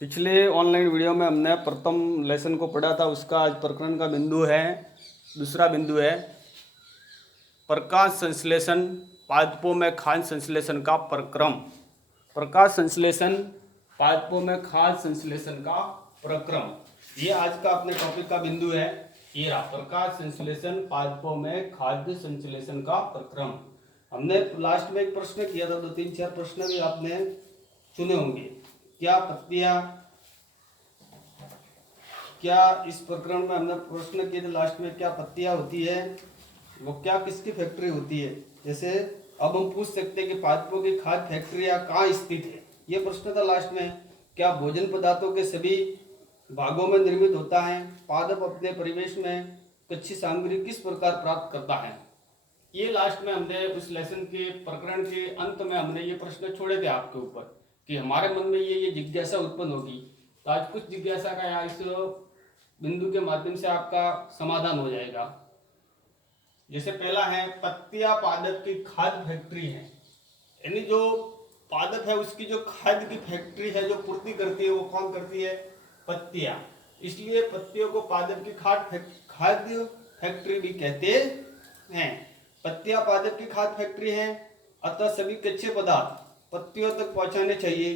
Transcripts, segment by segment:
पिछले online video में हमने प्रथम लेसन को पढ़ा था, उसका आज प्रकरण का बिंदु है, दूसरा बिंदु है प्रकाश संश्लेषण पादपों में खाद्य संश्लेषण का प्रक्रम। प्रकाश संश्लेषण पादपों में खाद्य संश्लेषण का प्रक्रम, ये आज का अपने टॉपिक का बिंदु है। ये रहा प्रकाश संश्लेषण पादपों में खाद्य संश्लेषण का प्रक्रम। हमने लास्ट में एक प्रश्न किया था, 2-3-4 प्रश्न भी आपने सुने होंगे। क्या पत्तियां, क्या इस प्रकरण में हमने प्रश्न किए थे लास्ट में, क्या पत्तियां होती है, वो क्या किसकी फैक्ट्री होती है। जैसे अब हम पूछ सकते हैं कि पादपों की खाद्य फैक्ट्रियां कहाँ स्थित है, ये प्रश्न था लास्ट में। क्या भोजन पदार्थों के सभी भागों में निर्मित होता है, पादप अपने परिवेश में कच्ची सामग्री किस प्रकार प्राप्त करता है। ये लास्ट में हमने उस लेसन के प्रकरण के अंत में हमने ये प्रश्न छोड़े थे आपके ऊपर कि हमारे मन में ये जिज्ञासा उत्पन्न होगी। तो आज कुछ जिज्ञासा का यहाँ इस बिंदु के माध्यम से आपका समाधान हो जाएगा। जैसे पहला है, पत्तियां पादप की खाद्य फैक्ट्री है, यानी जो पादप है उसकी जो खाद्य की फैक्ट्री है, जो पूर्ति करती है, वो कौन करती है, पत्तियां। इसलिए पत्तियों को पादप की खाद्य फैक्ट्री भी कहते हैं। पत्तियां पादप की खाद्य फैक्ट्री है, अतः सभी कच्चे पदार्थ पत्तियों तक पहुंचाने चाहिए।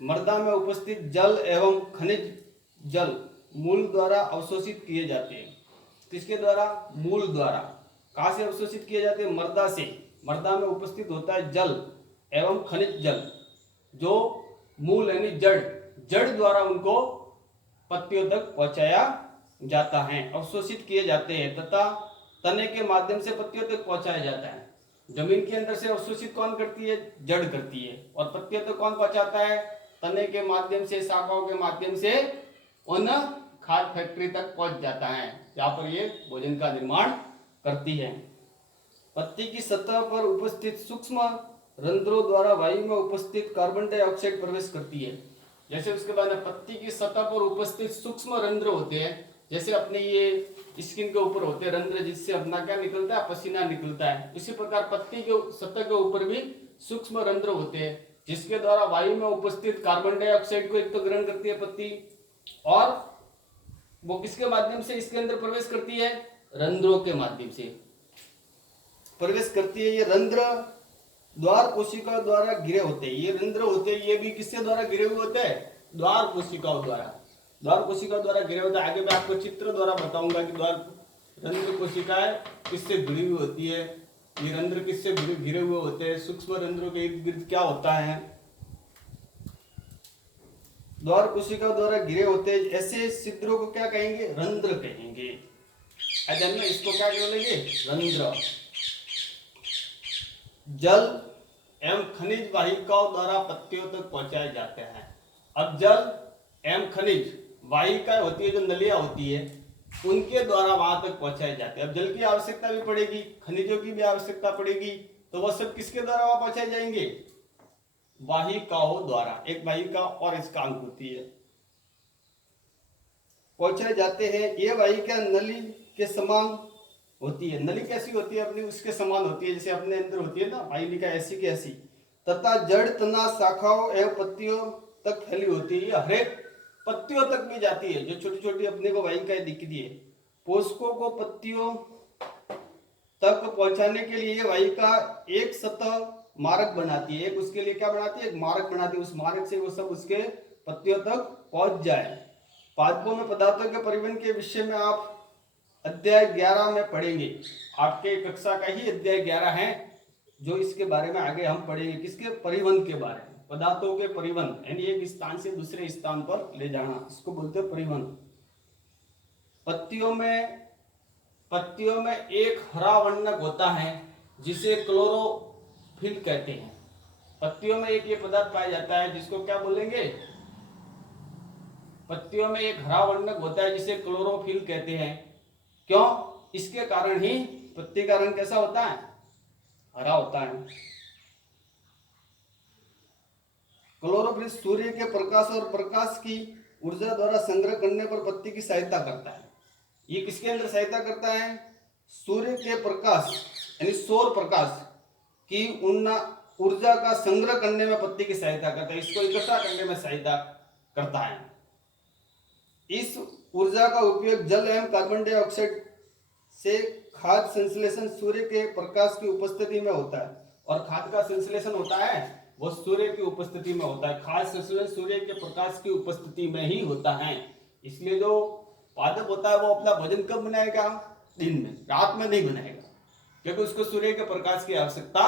मृदा में उपस्थित जल एवं खनिज जल मूल द्वारा अवशोषित किए जाते हैं। किसके द्वारा, मूल द्वारा। कहाँ से अवशोषित किए जाते हैं, मृदा से। मृदा में उपस्थित होता है जल एवं खनिज जल, जो मूल यानी जड़ द्वारा उनको पत्तियों तक पहुंचाया जाता है, अवशोषित किए जाते हैं तथा तने के माध्यम से पत्तियों तक पहुंचाया जाता है। जमीन के अंदर से अवशोषित कौन करती है, जड़ करती है, और पत्तियों तक कौन पहुंचाता है, तने के माध्यम से, शाखाओं के माध्यम से उन खाद्य फैक्ट्री तक पहुंच जाता है, जहां पर ये भोजन का निर्माण करती है। पत्ती की सतह पर उपस्थित सूक्ष्म रंध्रों द्वारा वायु में उपस्थित कार्बन डाइऑक्साइड प्रवेश करती है। जैसे उसके बाद पत्ती की सतह पर उपस्थित सूक्ष्म रंध्र होते हैं, जैसे अपने ये स्किन के ऊपर होते हैं रंध्र, जिससे अपना क्या निकलता है, पसीना निकलता है। इसी प्रकार पत्ती के सतह के ऊपर भी सूक्ष्म रंध्र होते हैं, जिसके द्वारा वायु में उपस्थित कार्बन डाइऑक्साइड को एक तो ग्रहण करती है पत्ती, और वो किसके माध्यम से इसके अंदर प्रवेश करती है, रंध्रों के माध्यम से प्रवेश करती है। ये रंध्र द्वार कोशिका द्वारा घिरे होते हैं, ये रंध्र होते हैं, ये भी किससे द्वारा घिरे हुए होते हैं, द्वार कोशिकाओं द्वारा। द्वार कोशिका द्वारा घिरे होता है। आगे मैं आपको चित्र द्वारा बताऊंगा कि द्वार रंध्र कोशिकाएं किससे घिरी हुई होती है, ये रंध्र किससे घिरे हुए होते हैं, सूक्ष्म रंध्रों के इर्द गिर्द क्या होता है। द्वार कोशिका द्वारा घिरे होते हैं, ऐसे छिद्रों को क्या कहेंगे, रंध्र कहेंगे। अध्ययन में इसको क्या बोलेंगे, रंध्र। जल एवं खनिज वाहिकाओं द्वारा पत्तियों तक पहुंचाए जाते हैं। अब जल एवं खनिज वाहिकाएं होती है, जो नलियां होती है, उनके द्वारा वहां तक पहुंचाए जाते हैं। अब जल की आवश्यकता भी पड़ेगी, खनिजों की भी आवश्यकता पड़ेगी, तो वह सब किसके द्वारा वहां पहुंचाए जाएंगे, वाहिकाओं द्वारा। एक वाहिका और इसका अंग होती है, पहुंचाए जाते हैं। ये वाहिका नली के समान होती है। नली कैसी होती है, अपनी उसके समान होती है, जैसे अपने अंदर होती है ना वाहिका, ऐसी की ऐसी, तथा जड़ तना शाखाओं एवं पत्तियों तक फैली होती है। हरेक पत्तियों तक भी जाती है, जो छोटी छोटी अपने को वाहिकाएं दिखती है। पोषकों को पत्तियों तक पहुंचाने के लिए वाहिका एक सतह मार्ग बनाती है। एक उसके लिए क्या बनाती है, एक मार्ग बनाती है, उस मार्ग से वो सब उसके पत्तियों तक पहुंच जाए। पादपों में पदार्थों के परिवहन के विषय में आप अध्याय 11 में पढ़ेंगे। आपके कक्षा का ही अध्याय 11 है, जो इसके बारे में आगे हम पढ़ेंगे। किसके, परिवहन के बारे में, पदार्थों के परिवहन, यानी एक स्थान से दूसरे स्थान पर ले जाना, इसको बोलते हैं परिवहन। पत्तियों में एक हरा वर्णक होता है, जिसे क्लोरोफिल कहते हैं। पत्तियों में एक ये पदार्थ पाया जाता है, जिसको क्या बोलेंगे, पत्तियों में एक हरा वर्णक होता है, जिसे क्लोरोफिल कहते हैं। क्यों, इसके कारण ही पत्ती का रंग कैसा होता है, हरा होता है। क्लोरोफिल सूर्य के प्रकाश और प्रकाश की ऊर्जा द्वारा संग्रह करने पर पत्ती की सहायता करता है। ये किसके अंदर सहायता करता है, सूर्य के प्रकाश यानी सौर प्रकाश की ऊर्जा का संग्रह करने में पत्ती की सहायता करता है, इसको इकट्ठा करने में सहायता करता है। इस ऊर्जा का उपयोग जल एवं कार्बन डाइऑक्साइड से खाद्य संश्लेषण सूर्य के प्रकाश की उपस्थिति में होता है, और खाद्य का संश्लेषण होता है वो सूर्य की उपस्थिति में होता है। खाद्य संश्लेषण सूर्य के प्रकाश की उपस्थिति में ही होता है। इसलिए जो पादप होता है वो अपना भोजन कब बनाएगा? दिन में, रात में नहीं बनाएगा, क्योंकि उसको सूर्य के प्रकाश की आवश्यकता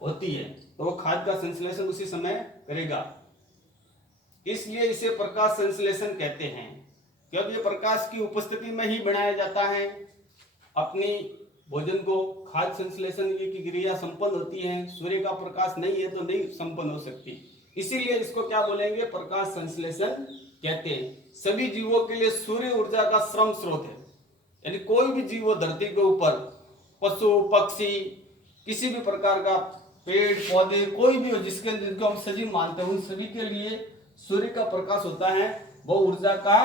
होती है, तो वो खाद्य का संश्लेषण उसी समय करेगा। इसलिए इसे प्रकाश संश्लेषण कहते हैं, क्योंकि ये प्रकाश की उपस्थिति में ही बनाया जाता है। अपनी भोजन को खाद्य संश्लेषण की क्रिया संपन्न होती है, सूर्य का प्रकाश नहीं है तो नहीं संपन्न हो सकती। इसीलिए इसको क्या बोलेंगे? प्रकाश संश्लेषण कहते हैं। सभी जीवों के लिए सूर्य ऊर्जा का श्रम स्रोत है, यानी कोई भी जीव धरती के ऊपर, पशु पक्षी, किसी भी प्रकार का पेड़ पौधे, कोई भी हो जिसको हम सजीव मानते हैं, उन सभी के लिए सूर्य का प्रकाश होता है वो ऊर्जा का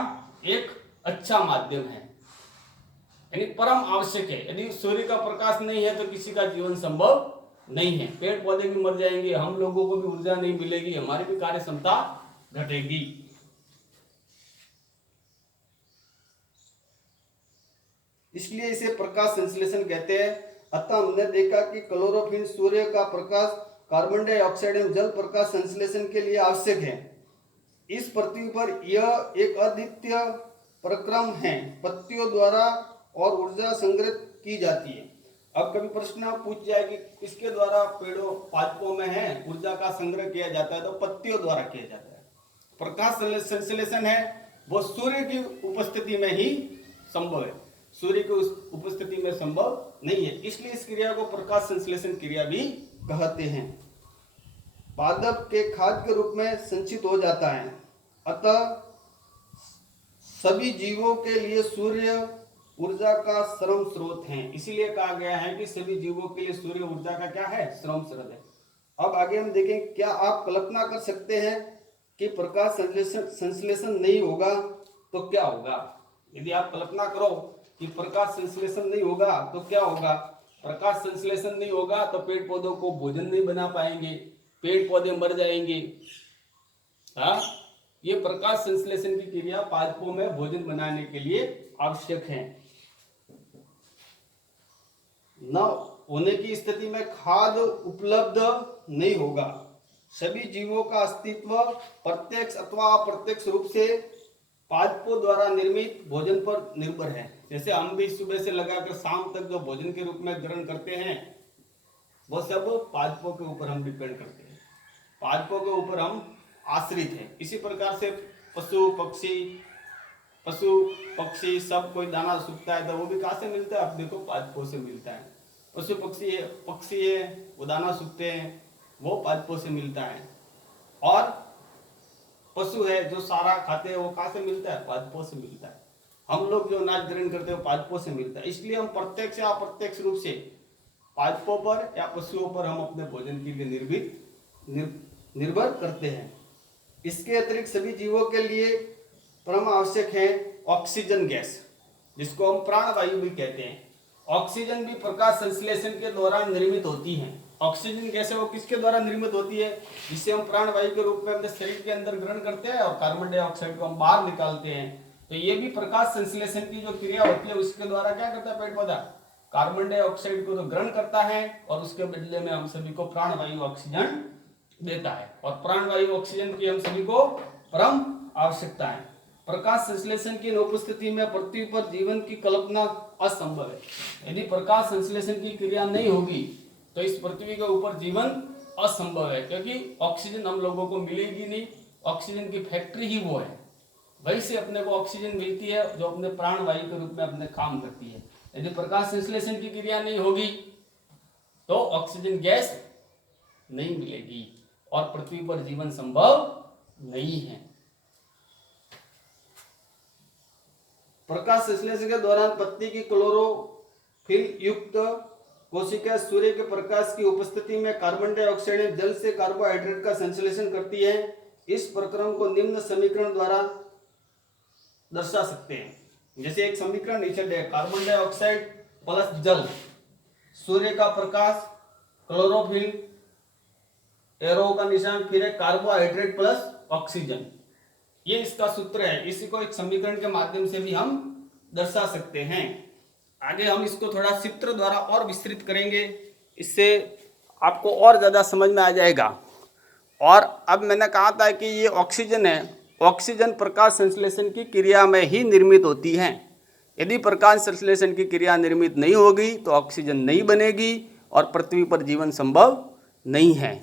एक अच्छा माध्यम है, यानी परम आवश्यक है। यदि सूर्य का प्रकाश नहीं है तो किसी का जीवन संभव नहीं है। पेड़ पौधे भी मर जाएंगे, हम लोगों को भी ऊर्जा नहीं मिलेगी, हमारी भी कार्य क्षमता घटेगी। इसलिए इसे प्रकाश संश्लेषण कहते हैं। अतः हमने देखा कि क्लोरोफिल सूर्य का प्रकाश, कार्बन डाइऑक्साइड एवं जल प्रकाश संश्लेषण के लिए आवश्यक है। इस पृथ्वी पर यह एक अद्वितीय प्रक्रम है, पत्तियों द्वारा और ऊर्जा संग्रहित की जाती है। अब कभी प्रश्न पूछ जाए कि किसके द्वारा पेड़ों पादपों में है ऊर्जा का संग्रह किया जाता है, तो पत्तियों द्वारा किया जाता है। प्रकाश संश्लेषण है वो सूर्य की उपस्थिति में ही संभव है, सूर्य की उपस्थिति में संभव नहीं है। इसलिए इस क्रिया को प्रकाश संश्लेषण क्रिया भी कहते हैं। पादप के खाद्य के रूप में संचित हो जाता है। अतः सभी जीवों के लिए सूर्य ऊर्जा का श्रम स्रोत है। इसीलिए कहा गया है कि सभी जीवों के लिए सूर्य ऊर्जा का क्या है? श्रम स्रोत है। अब आगे हम देखें, क्या आप कल्पना कर सकते हैं कि प्रकाश संश्लेषण नहीं होगा तो क्या होगा? यदि आप कल्पना करो कि प्रकाश संश्लेषण नहीं होगा तो क्या होगा? प्रकाश संश्लेषण नहीं होगा तो पेड़ पौधों को भोजन नहीं बना पाएंगे, पेड़ पौधे मर जाएंगे। हाँ, ये प्रकाश संश्लेषण की क्रिया पादपों में भोजन बनाने के लिए आवश्यक है। न होने की स्थिति में खाद्य उपलब्ध नहीं होगा। सभी जीवों का अस्तित्व प्रत्यक्ष अथवा अप्रत्यक्ष रूप से पादपों द्वारा निर्मित भोजन पर निर्भर है। जैसे हम भी सुबह से लगाकर शाम तक जो भोजन के रूप में ग्रहण करते हैं वो सब पादपों के ऊपर हम डिपेंड करते हैं, पादपों के ऊपर हम आश्रित हैं। इसी प्रकार से पशु पक्षी सब कोई दाना सूखता है तो वो भी कहाँ से मिलता है? आप देखो पादपों से मिलता है। पशु पक्षी है वो दाना सूखते हैं, वो पादपों से मिलता है। और पशु है जो सारा खाते हैं वो कहाँ से मिलता है? पादपों से मिलता है। हम लोग जो अनाज ग्रहण करते हैं वो पादपों से मिलता है। इसलिए हम प्रत्यक्ष या अप्रत्यक्ष रूप से पादपों पर या पशुओं पर हम अपने भोजन के लिए निर्भर करते हैं। इसके अतिरिक्त सभी जीवों के लिए परम आवश्यक है ऑक्सीजन गैस, जिसको हम प्राणवायु भी कहते हैं। ऑक्सीजन भी प्रकाश संश्लेषण के दौरान निर्मित होती है। ऑक्सीजन गैस है वो किसके द्वारा निर्मित होती है? जिसे हम प्राणवायु के रूप में अपने शरीर के अंदर ग्रहण करते हैं और कार्बन डाइऑक्साइड को हम बाहर निकालते हैं। तो ये भी प्रकाश संश्लेषण की जो क्रिया होती है उसके द्वारा क्या करता है पेड़ पौधा? कार्बन डाइऑक्साइड को तो ग्रहण करता है और उसके बदले में हम सभी को प्राणवायु ऑक्सीजन देता है। और प्राणवायु ऑक्सीजन की हम सभी को परम आवश्यकता है। प्रकाश संश्लेषण की अनुपस्थिति में पृथ्वी पर जीवन की कल्पना असंभव है। यदि प्रकाश संश्लेषण की क्रिया नहीं होगी तो इस पृथ्वी के ऊपर जीवन असंभव है, क्योंकि ऑक्सीजन हम लोगों को मिलेगी नहीं। ऑक्सीजन की फैक्ट्री ही वो है, वहीं से अपने को ऑक्सीजन मिलती है जो अपने प्राणवायु के रूप में अपने काम करती है। यदि प्रकाश संश्लेषण की क्रिया नहीं होगी तो ऑक्सीजन गैस नहीं मिलेगी और पृथ्वी पर जीवन संभव नहीं है। प्रकाश संश्लेषण के दौरान पत्ती की क्लोरोफिल युक्त कोशिका सूर्य के प्रकाश की उपस्थिति में कार्बन डाइऑक्साइड एवं जल से कार्बोहाइड्रेट का संश्लेषण करती है। इस प्रक्रम को निम्न समीकरण द्वारा दर्शा सकते हैं। जैसे एक समीकरण नीचे दे, कार्बन डाइऑक्साइड प्लस जल, सूर्य का प्रकाश, क्लोरोफिल, एरो का निशान, फिर है कार्बोहाइड्रेट प्लस ऑक्सीजन। ये इसका सूत्र है। इसी को एक समीकरण के माध्यम से भी हम दर्शा सकते हैं। आगे हम इसको थोड़ा चित्र द्वारा और विस्तृत करेंगे, इससे आपको और ज़्यादा समझ में आ जाएगा। और अब मैंने कहा था कि ये ऑक्सीजन है, ऑक्सीजन प्रकाश संश्लेषण की क्रिया में ही निर्मित होती है। यदि प्रकाश संश्लेषण की क्रिया निर्मित नहीं होगी तो ऑक्सीजन नहीं बनेगी और पृथ्वी पर जीवन संभव नहीं है।